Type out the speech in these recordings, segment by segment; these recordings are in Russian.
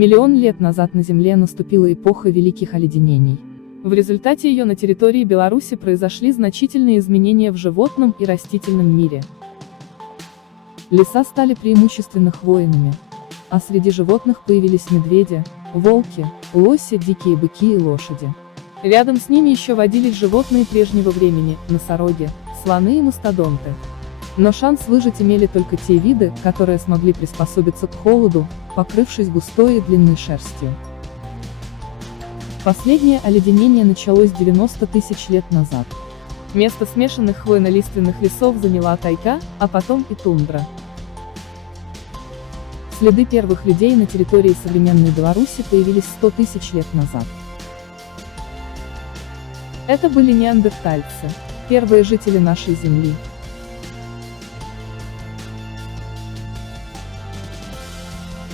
Миллион лет назад на Земле наступила эпоха великих оледенений. В результате ее на территории Беларуси произошли значительные изменения в животном и растительном мире. Леса стали преимущественно хвойными, а среди животных появились медведи, волки, лоси, дикие быки и лошади. Рядом с ними еще водились животные прежнего времени, носороги, слоны и мастодонты. Но шанс выжить имели только те виды, которые смогли приспособиться к холоду, покрывшись густой и длинной шерстью. Последнее оледенение началось 90 тысяч лет назад. Место смешанных хвойно-лиственных лесов заняла тайга, а потом и тундра. Следы первых людей на территории современной Беларуси появились 100 тысяч лет назад. Это были неандертальцы, первые жители нашей Земли.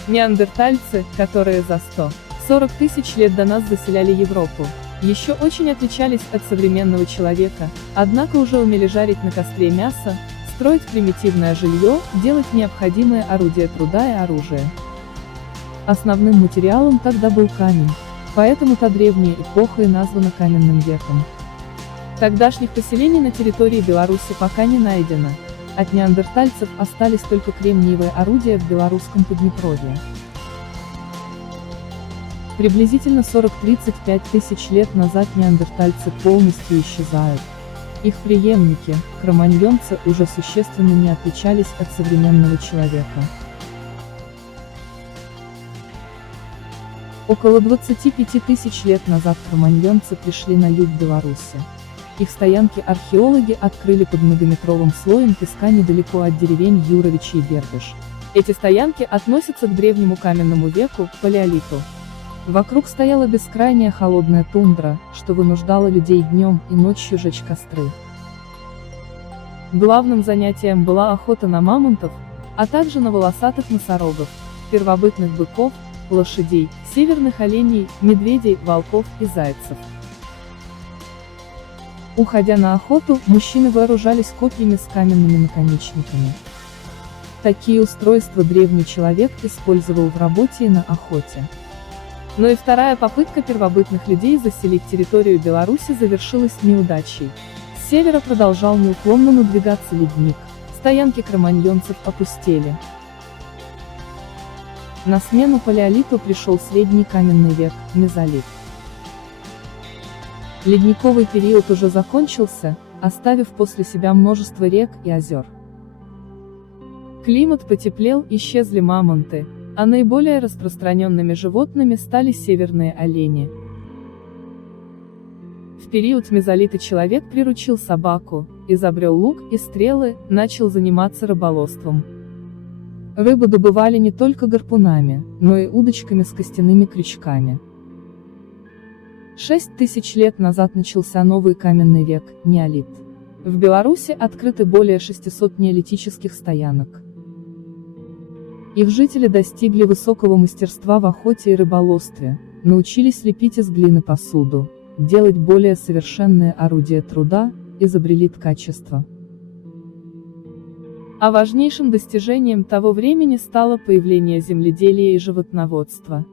Неандертальцы, которые за 140 тысяч лет до нас заселяли Европу, еще очень отличались от современного человека, однако уже умели жарить на костре мясо, строить примитивное жилье, делать необходимые орудия труда и оружие. Основным материалом тогда был камень, поэтому та древняя эпоха и названа каменным веком. Тогдашних поселений на территории Беларуси пока не найдено. От неандертальцев остались только кремниевые орудия в белорусском Поднепровье. Приблизительно 40-35 тысяч лет назад неандертальцы полностью исчезают. Их преемники, кроманьонцы, уже существенно не отличались от современного человека. Около 25 тысяч лет назад кроманьонцы пришли на юг Беларуси. Их стоянки археологи открыли под многометровым слоем песка недалеко от деревень Юровичи и Бердыш. Эти стоянки относятся к древнему каменному веку, палеолиту. Вокруг стояла бескрайняя холодная тундра, что вынуждало людей днем и ночью жечь костры. Главным занятием была охота на мамонтов, а также на волосатых носорогов, первобытных быков, лошадей, северных оленей, медведей, волков и зайцев. Уходя на охоту, мужчины вооружались копьями с каменными наконечниками. Такие устройства древний человек использовал в работе и на охоте. Но и вторая попытка первобытных людей заселить территорию Беларуси завершилась неудачей. С севера продолжал неуклонно надвигаться ледник, стоянки кроманьонцев опустели. На смену палеолиту пришел средний каменный век, мезолит. Ледниковый период уже закончился, оставив после себя множество рек и озер. Климат потеплел, исчезли мамонты, а наиболее распространенными животными стали северные олени. В период мезолита человек приручил собаку, изобрел лук и стрелы, начал заниматься рыболовством. Рыбу добывали не только гарпунами, но и удочками с костяными крючками. 6000 лет назад начался новый каменный век, неолит. В Беларуси открыты более 600 неолитических стоянок. Их жители достигли высокого мастерства в охоте и рыболовстве, научились лепить из глины посуду, делать более совершенные орудия труда, изобрели ткачество. А важнейшим достижением того времени стало появление земледелия и животноводства.